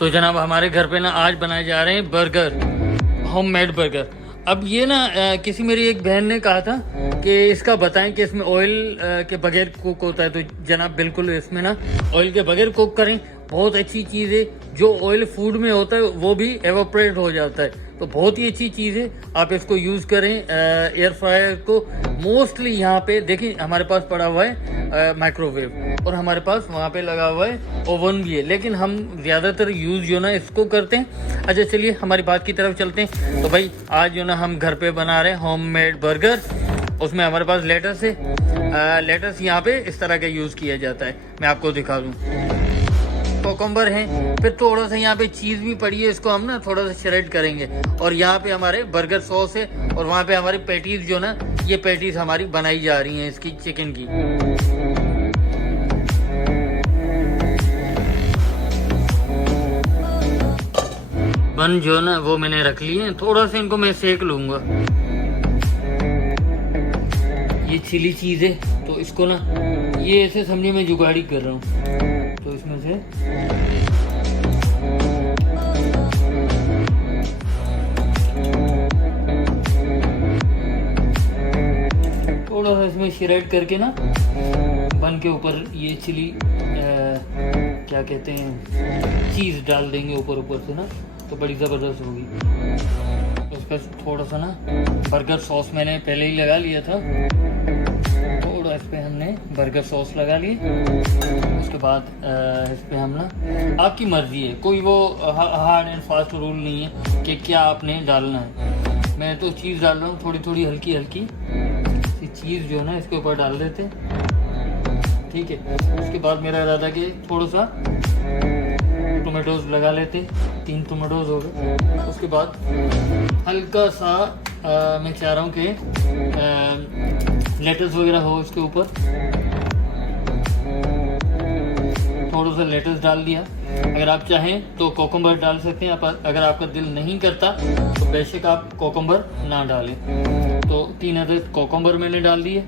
तो जनाब हमारे घर पे ना आज बनाए जा रहे हैं बर्गर, होममेड बर्गर। अब ये ना किसी मेरी एक बहन ने कहा था कि इसका बताएं कि इसमें ऑयल के बगैर कुक होता है। तो जनाब बिल्कुल इसमें ना ऑयल के बगैर कुक करें, बहुत अच्छी चीज़ है। जो ऑयल फूड में होता है वो भी एवोपरेट हो जाता है, तो बहुत ही अच्छी चीज़ है। आप इसको यूज़ करें एयर फ्रायर को। मोस्टली यहाँ पे देखिए हमारे पास पड़ा हुआ है माइक्रोवेव, और हमारे पास वहाँ पे लगा हुआ है ओवन भी है, लेकिन हम ज़्यादातर यूज़ जो ना इसको करते हैं। अच्छा चलिए हमारी बात की तरफ चलते हैं। तो भाई आज जो ना हम घर पे बना रहे हैं होममेड बर्गर। उसमें हमारे पास लेटस है। लेटस यहाँ पे इस तरह का यूज़ किया जाता है, मैं आपको दिखा दूँ। कोकम्बर है, फिर थोड़ा सा यहाँ पे चीज़ भी पड़ी है, इसको हम ना थोड़ा सा श्रेड करेंगे। और यहाँ पे हमारे बर्गर सॉस है, और वहाँ पे हमारी पैटीज जो ना, ये पैटीज हमारी बनाई जा रही हैं इसकी चिकन की। बन जो ना वो मैंने रख लिए हैं, थोड़ा सा इनको मैं सेक लूँगा। ये चिली चीज़ है, तो इसको ना ये ऐसे समझिए मैं जुगाड़ी कर रहा हूँ। तो इसमें से थोड़ा सा इसमें श्रेड करके ना बन के ऊपर ये चिली क्या कहते हैं चीज़ डाल देंगे ऊपर से ना, तो बड़ी ज़बरदस्त होगी। तो उसका थोड़ा सा ना बर्गर सॉस मैंने पहले ही लगा लिया था, थोड़ा इस पर हमने बर्गर सॉस लगा ली। उसके बाद इस पर हम ना आपकी मर्ज़ी है, कोई वो हार्ड एंड फास्ट रूल नहीं है कि क्या आपने डालना है। मैं तो चीज़ डाल रहा हूँ थोड़ी थोड़ी हल्की हल्की चीज़ जो ना इसके ऊपर डाल देते, ठीक है। उसके बाद मेरा इरादा कि थोड़ा सा टोमेटोज लगा लेते, 3 टोमेटोज हो गए। उसके बाद हल्का सा मैं चाह रहा हूँ कि लेटस वगैरह हो उसके ऊपर, थोड़ा सा लेटस डाल दिया। अगर आप चाहें तो कोकम्बर डाल सकते हैं, अगर आपका दिल नहीं करता तो बेशक आप कोकम्बर ना डालें। तो 3 अदद कोकम्बर मैंने डाल दिए।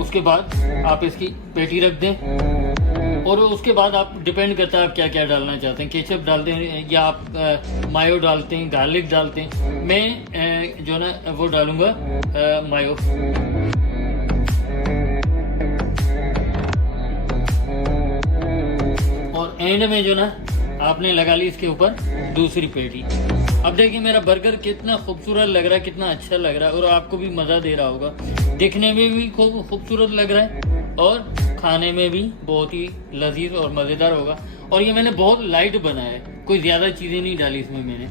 उसके बाद आप इसकी पेटी रख दें, और उसके बाद आप डिपेंड करता है आप क्या क्या डालना चाहते हैं। केचप डालते हैं या आप मायो डालते हैं, गार्लिक डालते हैं। मैं जो ना वो डालूँगा मायो। और एंड में जो ना आपने लगा ली इसके ऊपर दूसरी पेटी। अब देखिए मेरा बर्गर कितना खूबसूरत लग रहा है, कितना अच्छा लग रहा है, और आपको भी मज़ा दे रहा होगा। दिखने में भी खूबसूरत लग रहा है और खाने में भी बहुत ही लजीज और मज़ेदार होगा। और ये मैंने बहुत लाइट बनाया है, कोई ज़्यादा चीज़ें नहीं डाली इसमें मैंने।